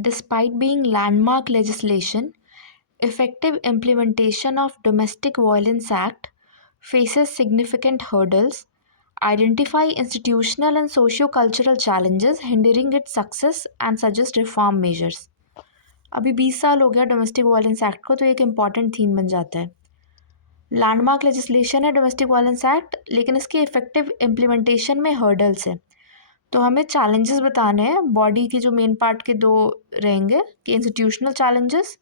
Despite being landmark legislation, effective implementation of Domestic Violence Act faces significant hurdles, identify institutional and socio-cultural challenges hindering its success and suggest reform measures. अभी 20 साल हो गया domestic violence act को, तो एक important theme बन जाता है। लैंडमार्क लेजिस्लेशन है डोमेस्टिक वायलेंस एक्ट, लेकिन इसके इफेक्टिव इम्प्लीमेंटेशन में हर्डल्स है। तो हमें चैलेंजेस बताने हैं। बॉडी की जो मेन पार्ट के दो रहेंगे कि इंस्टीट्यूशनल चैलेंजेस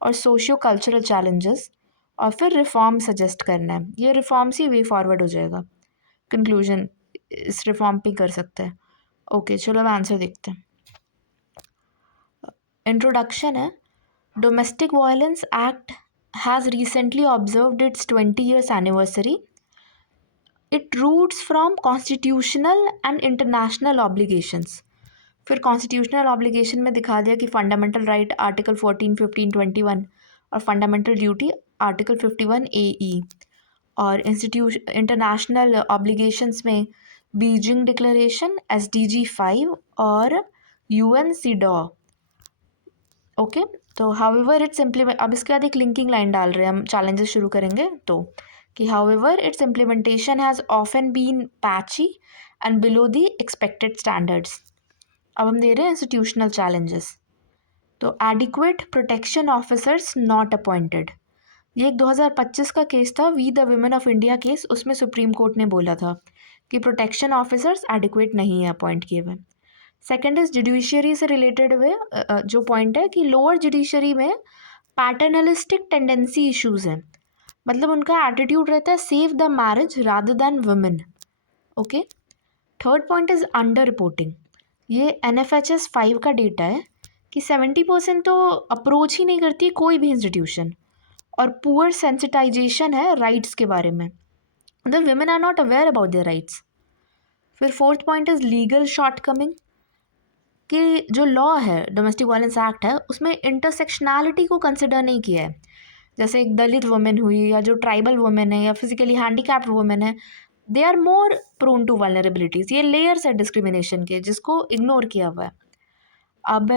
और सोशियो कल्चरल चैलेंजेस, और फिर रिफॉर्म सजेस्ट करना है। ये रिफॉर्म्स ही वे फॉरवर्ड हो जाएगा। कंक्लूजन इस रिफॉर्म पे कर सकते हैं। ओके, चलो अब आंसर देखते हैं। इंट्रोडक्शन है। Domestic violence act has recently observed its 20 years anniversary. It roots from constitutional and international obligations. फिर कॉन्स्टिट्यूशनल ऑब्लिगेशन में दिखा दिया कि फंडामेंटल राइट आर्टिकल 14, 15, 21 और फंडामेंटल ड्यूटी आर्टिकल 51 AE, और इंटरनेशनल ऑब्लिगेशंस में बीजिंग डिक्लेरेशन, SDG 5 और UN CEDAW। ओके, तो हाउएवर इट्स इम्प्लीमेंट, अब इसके बाद एक लिंकिंग लाइन डाल रहे हैं हम, चैलेंजेस शुरू करेंगे तो, कि however its implementation has often been patchy and below the expected standards. अब हम दे रहे हैं इंस्टीट्यूशनल चैलेंजेस। तो adequate protection officers not appointed. ये एक 2025 का केस था, we the women of India case. उसमें सुप्रीम कोर्ट ने बोला था कि प्रोटेक्शन ऑफिसर्स एडिक्वेट नहीं है अपॉइंट किए हुए। सेकेंड इज जुडिशरी से रिलेटेड हुए जो पॉइंट है कि लोअर जुडिशरी में पैटर्नलिस्टिक टेंडेंसी इश्यूज हैं, मतलब उनका एटीट्यूड रहता है save the marriage rather than women. Okay, third point is under reporting. ये NFHS 5 का डेटा है कि 70% तो अप्रोच ही नहीं करती कोई भी इंस्टीट्यूशन, और पुअर सेंसिटाइजेशन है राइट्स के बारे में, मतलब women are not aware about their rights. फिर fourth point is legal shortcoming, कि जो लॉ है डोमेस्टिक वायलेंस एक्ट है उसमें इंटरसेक्शनैलिटी को कंसिडर नहीं किया है। जैसे एक दलित वुमेन हुई, या जो ट्राइबल वुमेन है, या फिजिकली हैंडीकैप्ड वुमेन है, they are more prone to vulnerabilities. ये लेयर्स है डिस्क्रिमिनेशन के जिसको इग्नोर किया हुआ है। अब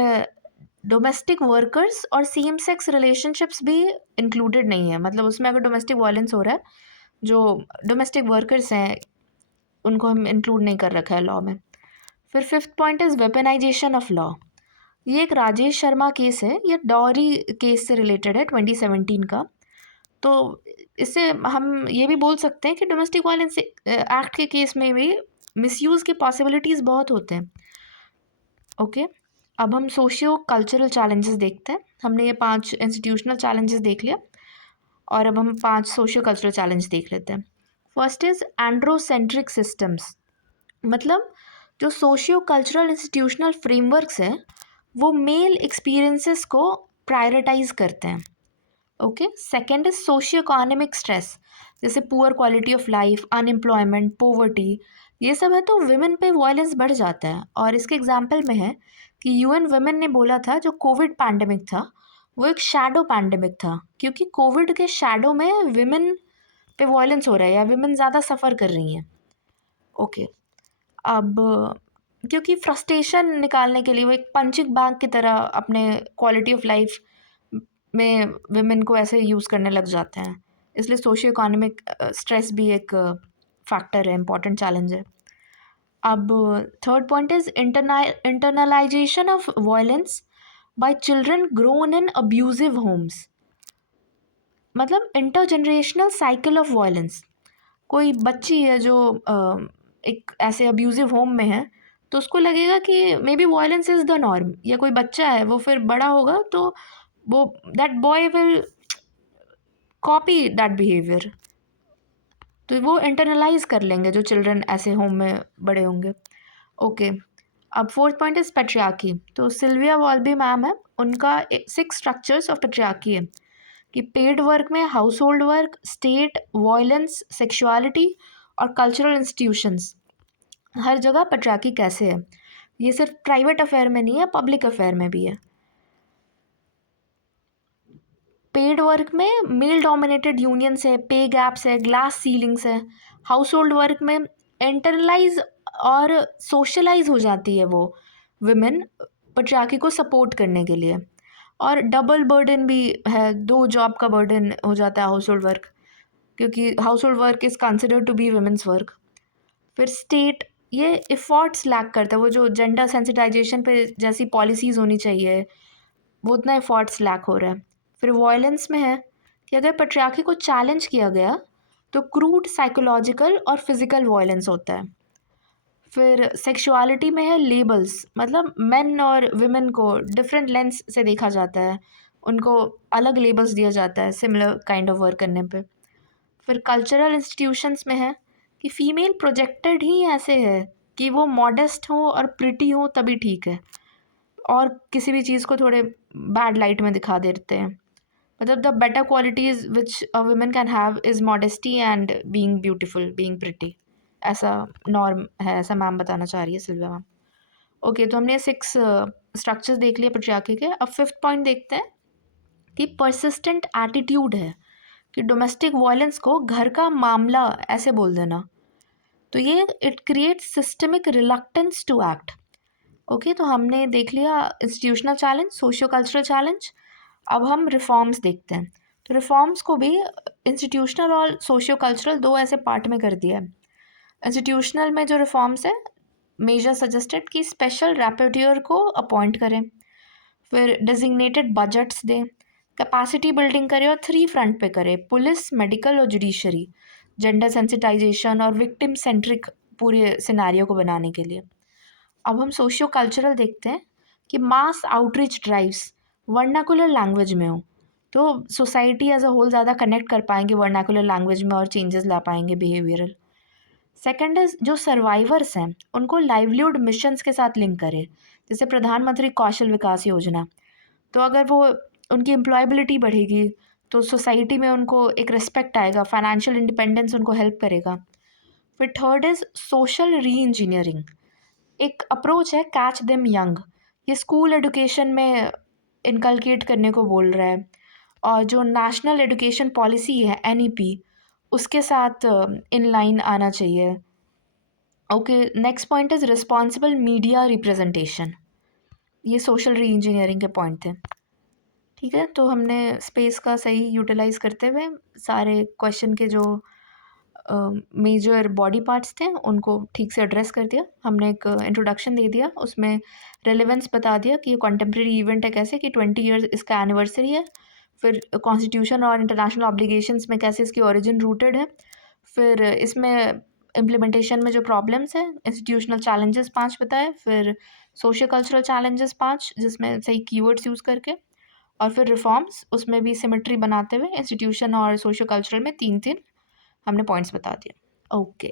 डोमेस्टिक वर्कर्स और सेम सेक्स रिलेशनशिप्स भी इंक्लूडेड नहीं है, मतलब उसमें अगर डोमेस्टिक वायलेंस हो रहा है, जो डोमेस्टिक वर्कर्स हैं उनको हम इंक्लूड नहीं कर रखा है लॉ में। फिर fifth point is weaponisation of law. ये एक राजेश शर्मा केस है, ये डॉरी केस से रिलेटेड है 2017 का। तो इससे हम ये भी बोल सकते हैं कि डोमेस्टिक वायलेंस एक्ट के केस में भी मिसयूज़ के पॉसिबिलिटीज़ बहुत होते हैं। ओके, अब हम सोशियो कल्चरल चैलेंजेस देखते हैं। हमने ये 5 इंस्टीट्यूशनल चैलेंजेस देख लिया, और अब हम 5 सोशियो कल्चरल चैलेंज देख लेते हैं। फर्स्ट इज़ एंड्रोसेंट्रिक सिस्टम्स, मतलब जो सोशियो कल्चरल इंस्टीट्यूशनल फ्रेमवर्क्स हैं वो मेल एक्सपीरियंसेस को प्रायोरिटाइज करते हैं। Okay, second is socio economic stress, जैसे poor quality of life, unemployment, poverty, ये सब है तो विमेन पे वायलेंस बढ़ जाता है। और इसके एग्जाम्पल में है कि UN वुमेन ने बोला था जो कोविड पैंडमिक था वो एक शैडो पैंडमिक था, क्योंकि कोविड के शैडो में विमेन पे वायलेंस हो रहा है या विमेन ज़्यादा सफ़र कर रही हैं। ओके, अब क्योंकि फ्रस्ट्रेशन निकालने के लिए वो एक पंचिंग बैग की तरह अपने क्वालिटी ऑफ लाइफ में विमेन को ऐसे यूज़ करने लग जाते हैं, इसलिए सोशियो इकोनॉमिक स्ट्रेस भी एक फैक्टर है, इम्पॉर्टेंट चैलेंज है। अब third point is internalization of violence by children grown in abusive homes, मतलब इंटरजनरेशनल साइकिल ऑफ वायलेंस। कोई बच्ची है जो एक ऐसे अब्यूजिव होम में है, तो उसको लगेगा कि may be violence is the norm, या कोई बच्चा है वो फिर बड़ा होगा तो वो that boy will copy that behaviour, तो वो इंटरनलाइज कर लेंगे जो चिल्ड्रन ऐसे होम में बड़े होंगे। ओके, अब फोर्थ पॉइंट इज पेट्रियार्की। तो सिल्विया वॉल्बी मैम है, उनका 6 स्ट्रक्चर्स ऑफ पेट्रियार्की है कि पेड वर्क में house hold work, state, violence, sexuality और कल्चरल इंस्टीट्यूशंस, हर जगह पेट्रियार्की कैसे है। ये सिर्फ प्राइवेट अफेयर में नहीं है, पब्लिक अफेयर में भी है। पेड वर्क में मेल डोमिनेटेड यूनियंस है, पे गैप्स है, ग्लास सीलिंग्स है। हाउस होल्ड वर्क में इंटरनलाइज और सोशलाइज हो जाती है वो विमेन पट्रियार्की को सपोर्ट करने के लिए। और डबल बर्डन भी है, 2 जॉब का बर्डन हो जाता है हाउस होल्ड वर्क, क्योंकि household work is considered to be women's work. फिर स्टेट ये एफर्ट्स लैक करता है, वो जो जेंडर सेंसिटाइजेशन पे जैसी पॉलिसीज़ होनी चाहिए वो उतना एफर्ट्स लैक हो रहा है। फिर वायलेंस में है कि अगर पट्रियार्की को चैलेंज किया गया तो क्रूड साइकोलॉजिकल और फिज़िकल वायलेंस होता है। फिर सेक्सुअलिटी में है लेबल्स, मतलब मेन और वुमेन को डिफरेंट लेंस से देखा जाता है, उनको अलग लेबल्स दिया जाता है सिमिलर काइंड ऑफ वर्क करने पे। फिर कल्चरल इंस्टीट्यूशंस में है कि फ़ीमेल प्रोजेक्टेड ही ऐसे है कि वो मॉडेस्ट हो और प्रिटी हो तभी ठीक है, और किसी भी चीज़ को थोड़े बैड लाइट में दिखा देते हैं। मतलब the better qualities which a women can have is modesty and being beautiful, being pretty, ऐसा नॉर्म है, ऐसा मैम बताना चाह रही है, सिल्विया मैम। ओके, तो हमने 6 स्ट्रक्चर्स देख लिए पेट्रियार्की के। अब 5th पॉइंट देखते हैं कि परसिस्टेंट एटीट्यूड है कि डोमेस्टिक वायलेंस को घर का मामला ऐसे बोल देना, तो ये it creates systemic reluctance to act. Okay, तो हमने देख लिया institutional challenge, socio cultural challenge. अब हम रिफॉर्म्स देखते हैं। तो रिफॉर्म्स को भी इंस्टीट्यूशनल और सोशियो कल्चरल 2 ऐसे पार्ट में कर दिया है। इंस्टीट्यूशनल में जो रिफॉर्म्स है, मेजर सजेस्टेड कि स्पेशल रैपोर्टियर को अपॉइंट करें, फिर डेजिग्नेटेड बजट्स दें, कैपेसिटी बिल्डिंग करें और 3 फ्रंट पे करें, पुलिस, मेडिकल और जुडिशरी, जेंडर सेंसिटाइजेशन और विक्टिम सेंट्रिक पूरे सिनेरियो को बनाने के लिए। अब हम सोशियो कल्चरल देखते हैं कि मास आउटरीच ड्राइव्स वर्नाकुलर लैंग्वेज में हो, तो सोसाइटी एज अ होल ज़्यादा कनेक्ट कर पाएंगे वर्नाकुलर लैंग्वेज में और चेंजेस ला पाएंगे बिहेवियरल। सेकंड इज जो सर्वाइवर्स हैं उनको लाइवलीहुड मिशंस के साथ लिंक करें, जैसे प्रधानमंत्री कौशल विकास योजना। तो अगर वो उनकी एम्प्लॉयबिलिटी बढ़ेगी तो सोसाइटी में उनको एक रिस्पेक्ट आएगा, फाइनेंशियल इंडिपेंडेंस उनको हेल्प करेगा। फिर थर्ड इज़ सोशल री इंजीनियरिंग, एक अप्रोच है कैच देम यंग, ये स्कूल एजुकेशन में इनकलकेट करने को बोल रहा है, और जो नेशनल एजुकेशन पॉलिसी है एनईपी उसके साथ इन लाइन आना चाहिए। Okay, next point is responsible media representation, ये सोशल री इंजीनियरिंग के पॉइंट थे। ठीक है, तो हमने स्पेस का सही यूटिलाइज करते हुए सारे क्वेश्चन के जो मेजर बॉडी पार्ट्स थे उनको ठीक से एड्रेस कर दिया। हमने एक इंट्रोडक्शन दे दिया, उसमें रेलेवेंस बता दिया कि ये कॉन्टेम्प्रेरी इवेंट है कैसे, कि 20 ईयर्स इसका एनिवर्सरी है। फिर कॉन्स्टिट्यूशन और इंटरनेशनल ऑब्लिगेशंस में कैसे इसकी ओरिजिन रूटेड है। फिर इसमें इम्प्लीमेंटेशन में जो प्रॉब्लम्स हैं, इंस्टीट्यूशनल चैलेंजेस 5 बताए, फिर सोशियो कल्चरल चैलेंजेस 5 जिसमें सही कीवर्ड्स यूज़ करके, और फिर रिफॉर्म्स उसमें भी सिमेट्री बनाते हुए इंस्टीट्यूशन और सोशियो कल्चरल में 3-3 हमने पॉइंट्स बता दिए। ओके।